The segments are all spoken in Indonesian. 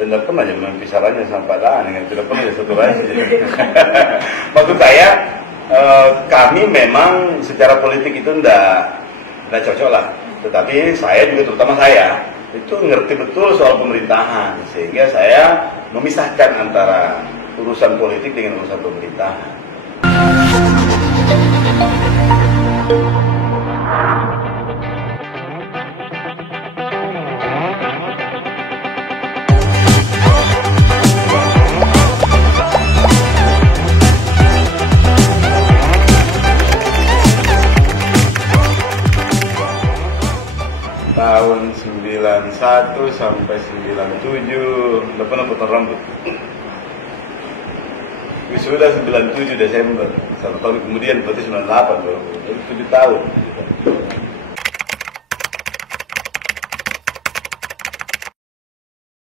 Dan tidak pernah aja mempisarannya sampai lah, tidak pernah ya satu aja. Maksud saya, kami memang secara politik itu tidak cocok lah. Tetapi saya juga, terutama saya, itu ngerti betul soal pemerintahan. Sehingga saya memisahkan antara urusan politik dengan urusan pemerintahan. Tahun 91 sampai 97 udah pernah potong rambut. Sudah 97 Desember, 1 tahun kemudian berarti 98 baru, 7 tahun.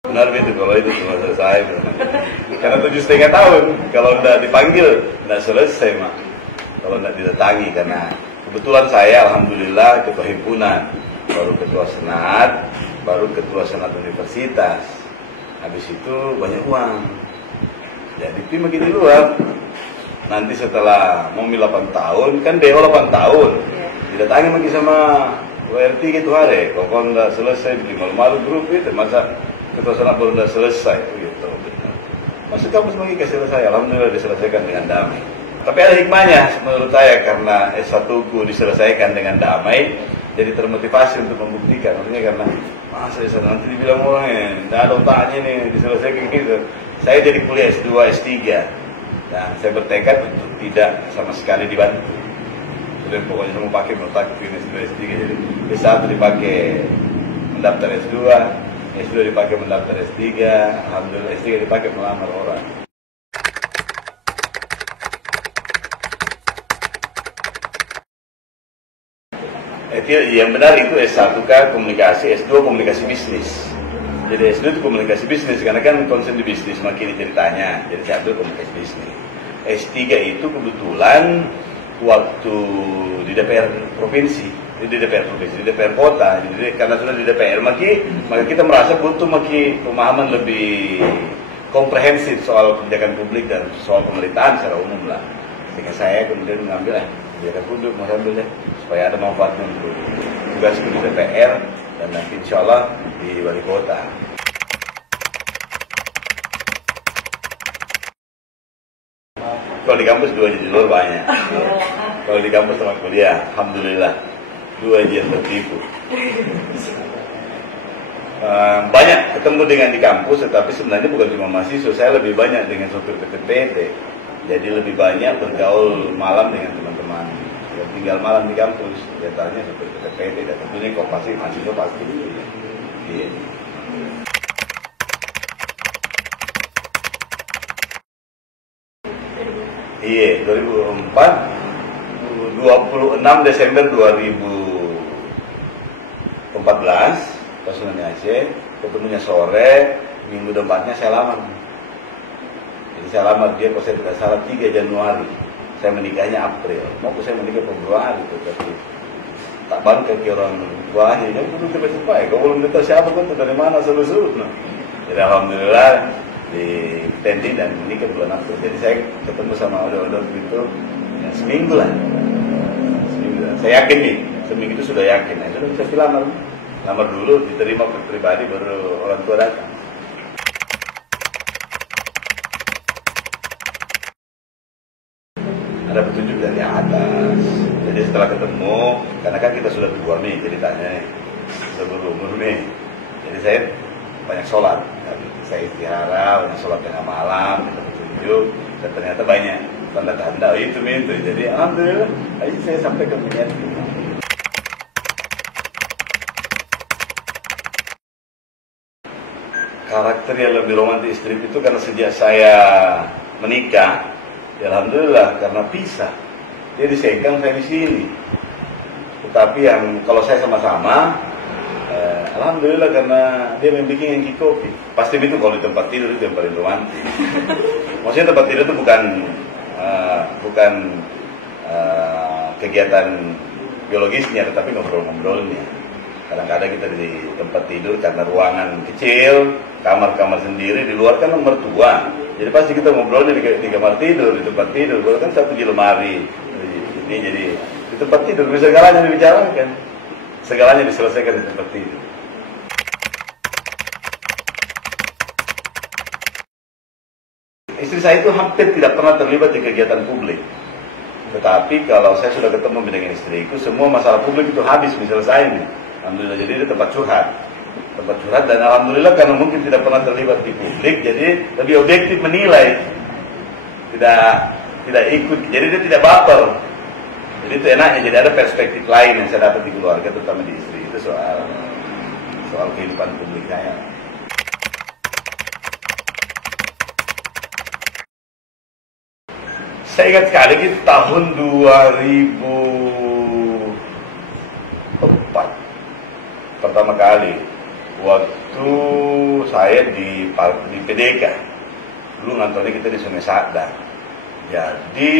Benar itu kalau itu cuma selesai. Karena 7,5 tahun, kalau tidak dipanggil tidak selesai mak. Kalau tidak didatangi, karena kebetulan saya alhamdulillah ketua himpunan, baru ketua senat, baru ketua senat universitas. Habis itu banyak uang. Jadi tim makin di luar. Nanti setelah mau 8 tahun, kan DO 8 tahun. Didatangi lagi sama WRT gitu hari. Kalau nggak selesai, malu-malu grup itu. Masa ketua senat baru nggak selesai. Gitu. Masuk kampus lagi ke selesai. Alhamdulillah diselesaikan dengan damai. Tapi ada hikmahnya menurut saya, karena S1ku diselesaikan dengan damai. Jadi termotivasi untuk membuktikan. Maksudnya karena masa nanti dibilang orang ini, tidak ada otaknya nih diselesaikan gitu. Saya jadi kuliah S2, S3. Dan saya bertekad untuk tidak sama sekali dibantu. Jadi pokoknya saya mau pakai otak ini S2, S3. Jadi S1 dipakai mendaftar S2, S2 dipakai mendaftar S3, alhamdulillah S3 dipakai melamar orang. Yang benar itu S1 kan komunikasi, S2 komunikasi bisnis. Jadi S2 itu komunikasi bisnis, karena kan konsen di bisnis makin ceritanya. Jadi S1 komunikasi bisnis. S3 itu kebetulan waktu di DPR provinsi, di DPR kota. Jadi karena sudah di DPR, maka kita merasa butuh pemahaman lebih komprehensif soal kebijakan publik dan soal pemerintahan secara umum lah. Sehingga saya kemudian mengambil kebijakan publik, mau ambilnya supaya ada manfaatnya untuk tugas di DPR dan nanti insya Allah di wali kota. Kalau di kampus 2 aja, di luar banyak. Kalau di kampus sama kuliah, alhamdulillah 2 aja yang tertipu. Banyak ketemu dengan di kampus, tetapi sebenarnya bukan cuma mahasiswa, saya lebih banyak dengan sopir PT. Jadi lebih banyak bergaul malam dengan teman-teman. Ya, tinggal malam di kampus, biasanya sopir PT dan tentunya kalau pasti mahasiswa pasti. Iya. Iya, 2004, 26 Desember 2014, pas nanya Aceh, ketemunya sore, minggu depannya saya lamar. Jadi saya lamar dia, kalau saya tidak salah 3 Januari, saya menikahnya April, mau saya menikah Februari, tapi tak bangga ke orang tuanya, jadi itu cepat-cepat, kau belum tahu siapa kan, dari mana seluruh. Jadi alhamdulillah di pending dan menikah bulan April. Jadi saya ketemu sama odol-odol itu ya, seminggu lah. Saya yakin nih, seminggu itu sudah yakin. Nah, sudah bisa lamar dulu, diterima pribadi baru orang tua datang. Ada petunjuk dari atas. Jadi setelah ketemu, karena kan kita sudah tua nih ceritanya, sudah berumur nih. Jadi saya banyak sholat. Saya istihara, banyak sholat tengah malam, minta petunjuk, dan ternyata banyak tanda-tanda itu. Jadi alhamdulillah, aja saya sampai ke niat. Karakter yang lebih romantis strip itu karena sejak saya menikah, ya alhamdulillah karena pisah, dia di Sengkang, saya di sini. Tetapi yang kalau saya sama-sama, alhamdulillah karena dia membuat yang kopi. Pasti itu kalau di tempat tidur itu yang paling romantis. Maksudnya tempat tidur itu bukan kegiatan biologisnya, tetapi ngobrol-ngobrolnya. Kadang-kadang kita di tempat tidur karena ruangan kecil, kamar-kamar sendiri, di luar kan mertua. Jadi pasti kita ngobrolnya di kamar tidur, di tempat tidur. Kalau kan satu di lemari, ini jadi di tempat tidur bisa segalanya dibicarakan, segalanya diselesaikan di tempat tidur. Istri saya itu hampir tidak pernah terlibat di kegiatan publik. Tetapi kalau saya sudah ketemu dengan istriku, semua masalah publik itu habis bisa selesai nih. Alhamdulillah, jadi dia tempat curhat, dan alhamdulillah karena mungkin tidak pernah terlibat di publik, jadi lebih objektif menilai, tidak ikut, jadi dia tidak baper. Jadi itu enaknya, jadi ada perspektif lain yang saya dapat di keluarga, terutama di istri. Itu soal kehidupan publik saya. Saya ingat sekali itu tahun 2004 pertama kali waktu saya di PDK. Dulu ngantornya kita di Sungai Sadar. Jadi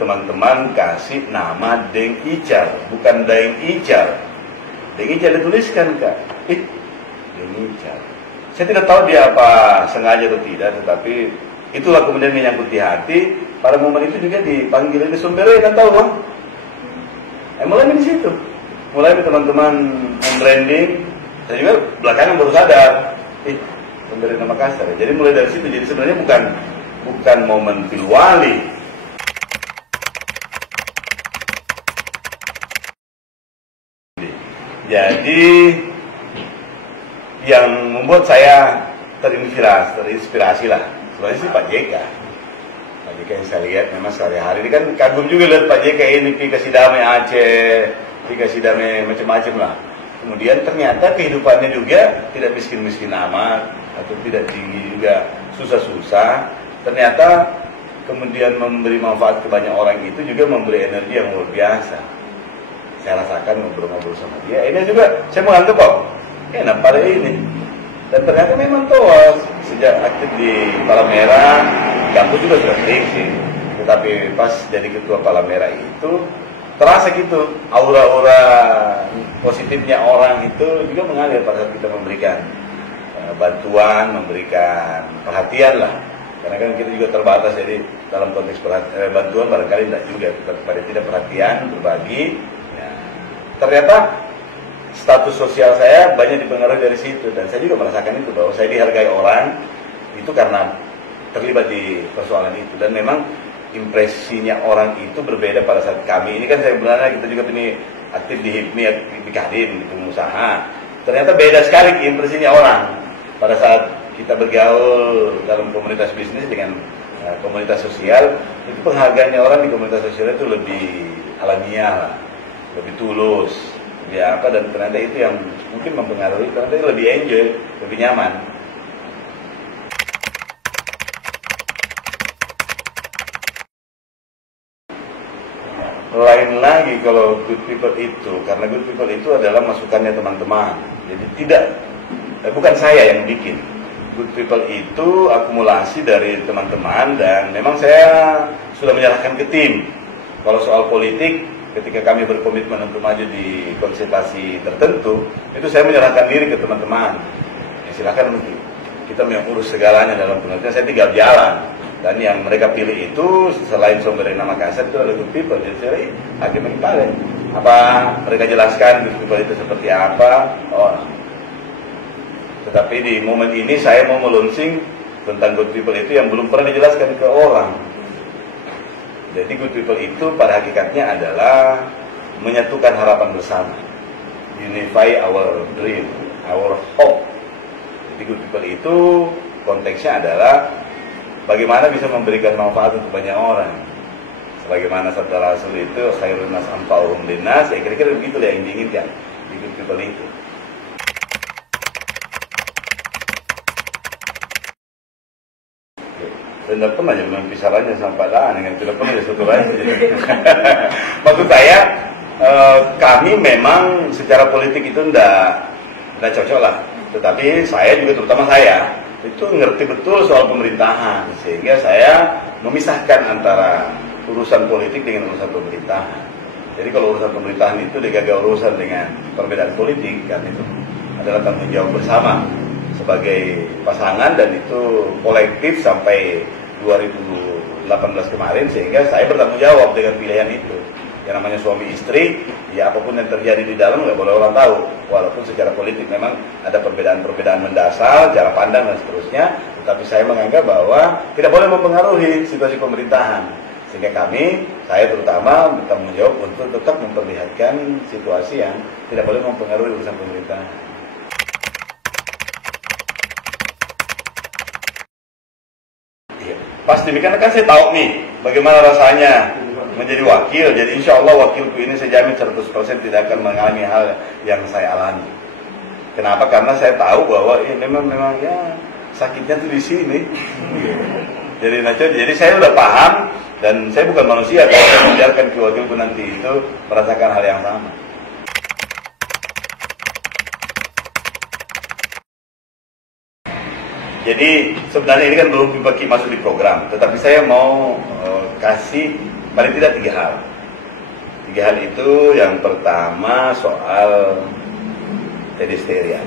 teman-teman kasih nama Deng Icar, bukan Deng Icar. Deng Icar dituliskan, Kak. Deng Icar. Saya tidak tahu dia apa sengaja atau tidak, tetapi itulah kemudian menyangkut di hati. Pada momen itu juga dipanggil di Sumbernya, kan tahu, Bang? Mulai di situ. Mulai teman-teman branding, saya juga belakangan baru sadar, Sumbernya Makassar. Jadi mulai dari situ. Jadi sebenarnya bukan momen Pilwali. Jadi yang membuat saya terinspirasi lah, sebenarnya sih Pak JK. Pak JK yang saya lihat memang sehari-hari ini kan kagum juga lihat Pak JK ini kasih damai Aceh, kasih damai macam-macam lah. Kemudian ternyata kehidupannya juga tidak miskin-miskin amat atau tidak tinggi juga susah-susah. Ternyata kemudian memberi manfaat ke banyak orang itu juga memberi energi yang luar biasa. Saya rasakan ngobrol-ngobrol sama dia. Ini juga saya menganggap kok enak pada ini. Dan ternyata memang tuh sejak aktif di Palmera, kampus juga sudah sering sih. Tetapi pas jadi ketua Palmera itu terasa gitu aura-aura positifnya orang itu juga mengalir pada saat kita memberikan bantuan, memberikan perhatian lah. Karena kan kita juga terbatas, jadi dalam konteks bantuan barangkali tidak juga, pada tidak perhatian, berbagi. Ya. Ternyata status sosial saya banyak dipengaruhi dari situ, dan saya juga merasakan itu bahwa saya dihargai orang itu karena terlibat di persoalan itu. Dan memang impresinya orang itu berbeda pada saat kami ini kan, saya sebenarnya kita juga ini aktif di HIPMI, di Kadin, di pengusaha. Ternyata beda sekali impresinya orang pada saat kita bergaul dalam komunitas bisnis dengan komunitas sosial. Itu penghargaannya orang di komunitas sosial itu lebih alamiah, lebih tulus, lebih apa, dan ternyata itu yang mungkin mempengaruhi, ternyata lebih enjoy, lebih nyaman. Lain lagi kalau good people itu, karena good people itu adalah masukannya teman-teman. Jadi bukan saya yang bikin. Good people itu akumulasi dari teman-teman, dan memang saya sudah menyerahkan ke tim. Kalau soal politik, ketika kami berkomitmen untuk maju di konsentrasi tertentu, itu saya menyerahkan diri ke teman-teman. Ya, silakan kita mengurus segalanya dalam pengertian, saya tinggal jalan. Dan yang mereka pilih itu selain Sumbernya Makassar itu adalah good people. Jadi saya hakim yang paling apa mereka jelaskan good people itu seperti apa. Tetapi di momen ini saya mau meluncing tentang good people itu yang belum pernah dijelaskan ke orang. Jadi good people itu pada hakikatnya adalah menyatukan harapan bersama, unify our dream, our hope. Jadi good people itu konteksnya adalah bagaimana bisa memberikan manfaat untuk banyak orang. Sebagaimana sabda Rasul itu khairun nas anfa'uhum linnas, saya kira-kira begitu yang diinginkan di good people itu. Tidak pernah aja memang pisarannya sampai lah, dengan tidak pernah ya satu lain. Maksud saya, kami memang secara politik itu tidak cocok lah. Tetapi saya juga, terutama saya, itu ngerti betul soal pemerintahan, sehingga saya memisahkan antara urusan politik dengan urusan pemerintahan. Jadi kalau urusan pemerintahan itu digagal urusan dengan perbedaan politik, kan itu adalah tanggung jawab bersama sebagai pasangan, dan itu kolektif sampai 2018 kemarin, sehingga saya bertanggung jawab dengan pilihan itu. Yang namanya suami istri, ya apapun yang terjadi di dalam nggak boleh orang tahu, walaupun secara politik memang ada perbedaan-perbedaan mendasar, cara pandang dan seterusnya, tetapi saya menganggap bahwa tidak boleh mempengaruhi situasi pemerintahan, sehingga saya terutama bertanggung jawab untuk tetap memperlihatkan situasi yang tidak boleh mempengaruhi urusan pemerintahan. Pasti, karena kan saya tahu nih bagaimana rasanya menjadi wakil. Jadi insya Allah wakilku ini saya jamin 100% tidak akan mengalami hal yang saya alami. Kenapa? Karena saya tahu bahwa memang ya sakitnya tuh di sini. Jadi saya udah paham, dan saya bukan manusia kalau saya membiarkan wakilku nanti itu merasakan hal yang sama. Jadi sebenarnya ini kan belum dibagi masuk di program, tetapi saya mau kasih paling tidak 3 hal. 3 hal itu, yang pertama soal pedestrian,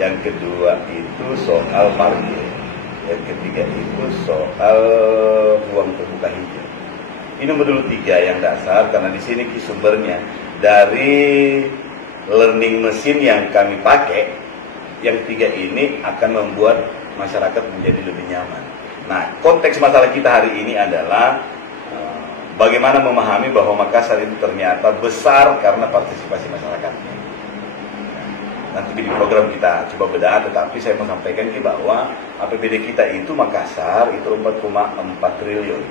yang kedua itu soal parkir, yang ketiga itu soal ruang terbuka hijau. Ini dulu 3 yang dasar, karena di sini sumbernya dari learning mesin yang kami pakai. Yang 3 ini akan membuat masyarakat menjadi lebih nyaman. Nah, konteks masalah kita hari ini adalah bagaimana memahami bahwa Makassar itu ternyata besar karena partisipasi masyarakatnya. Nanti di program kita coba bedah, tetapi saya mau sampaikan bahwa APBD kita itu Makassar itu 4,4 triliun.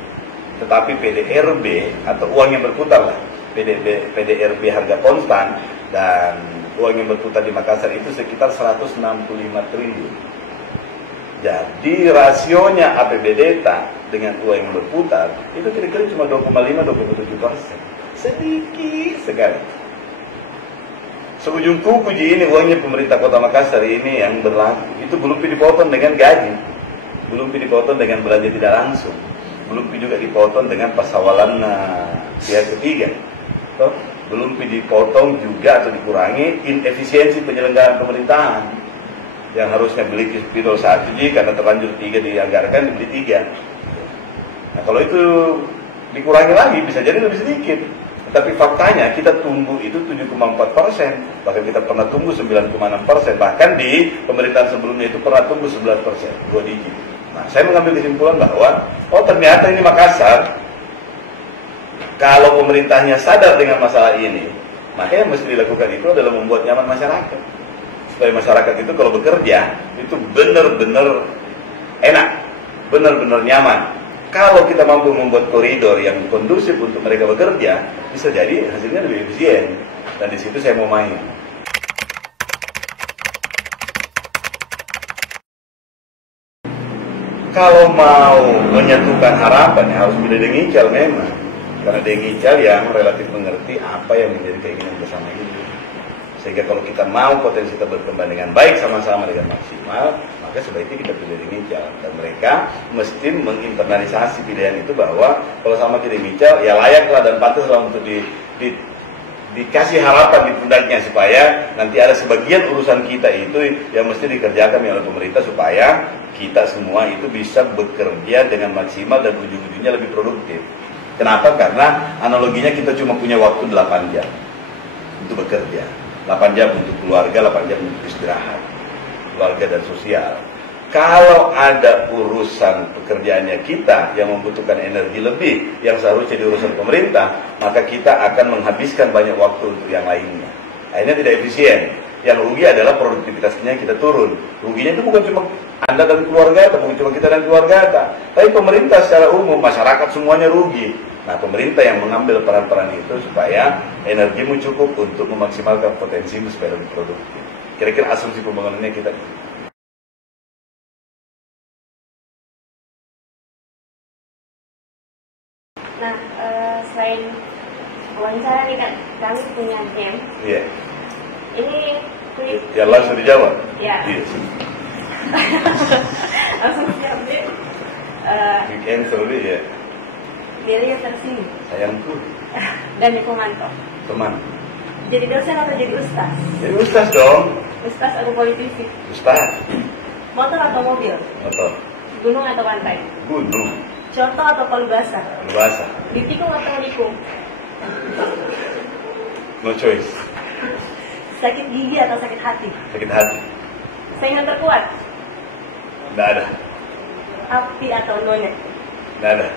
Tetapi PDRB atau uang yang berputar lah, PDRB harga konstan dan uang yang berputar di Makassar itu sekitar 165 triliun. Jadi rasionya APBD dengan uang yang berputar itu kira-kira cuma 2,5-2,7%. Sedikit sekali. Seujung kuku ini uangnya pemerintah Kota Makassar ini yang berlaku itu belum dipotong dengan gaji, belum dipotong dengan belanja tidak langsung, belum juga dipotong dengan pasawalan pihak ketiga, belum dipotong juga atau dikurangi inefisiensi penyelenggaraan pemerintahan. Yang harusnya beli spidol 1 karena terlanjur 3 dianggarkan, dibeli 3. Nah, kalau itu dikurangi lagi bisa jadi lebih sedikit. Tapi faktanya kita tumbuh itu 7,4%, bahkan kita pernah tumbuh 9,6%, bahkan di pemerintahan sebelumnya itu pernah tumbuh 11%, 2 digit. Nah, saya mengambil kesimpulan bahwa ternyata ini Makassar, kalau pemerintahnya sadar dengan masalah ini, maka yang mesti dilakukan itu adalah membuat nyaman masyarakat. Supaya masyarakat itu kalau bekerja itu benar-benar enak, benar-benar nyaman. Kalau kita mampu membuat koridor yang kondusif untuk mereka bekerja, bisa jadi hasilnya lebih efisien. Dan di situ saya mau main. Kalau mau menyatukan harapan, ya harus pilih Dengical memang. Karena Dengical yang relatif mengerti apa yang menjadi keinginan bersama itu. Sehingga kalau kita mau potensi kita berkembang dengan baik sama-sama dengan maksimal, maka sebaiknya kita pilih Dengical. Dan mereka mesti menginternalisasi pilihan itu bahwa kalau sama kita Dengical, ya layaklah dan pantaslah untuk dikasih harapan di pundaknya, supaya nanti ada sebagian urusan kita itu yang mesti dikerjakan oleh pemerintah, supaya kita semua itu bisa bekerja dengan maksimal dan ujung-ujungnya lebih produktif. Kenapa? Karena analoginya kita cuma punya waktu 8 jam untuk bekerja. 8 jam untuk keluarga, 8 jam untuk istirahat, keluarga dan sosial. Kalau ada urusan pekerjaannya kita yang membutuhkan energi lebih, yang seharusnya di urusan pemerintah, maka kita akan menghabiskan banyak waktu untuk yang lainnya. Akhirnya tidak efisien. Yang rugi adalah produktivitasnya kita turun. Ruginya itu bukan cuma Anda dan keluarga, bukan cuma kita dan keluarga, tapi pemerintah secara umum, masyarakat semuanya rugi. Nah, pemerintah yang mengambil peran-peran itu supaya energimu cukup untuk memaksimalkan potensimu supaya lebih produktif. Kira-kira asumsi pembangunannya kita. Nah, selain wawancara nih kan, kami punya game. Iya. Ini kuis. Ya langsung dijawab. Ya. Yes. Langsung siap deh. Weekend seru ya. Milih yang tersini. Sayangku. Dan Nikomanto. Teman. Jadi dosen atau jadi ustaz? Jadi ustaz dong. Ustaz atau politisi? Ustaz. Motor atau mobil? Motor. Gunung atau pantai? Gunung. Contoh atau palu basah? Palu basah. Ditikung atau nikung? No choice. Sakit gigi atau sakit hati? Sakit hati. Saingan terkuat? Nggak ada. Api atau nonya? Nggak ada.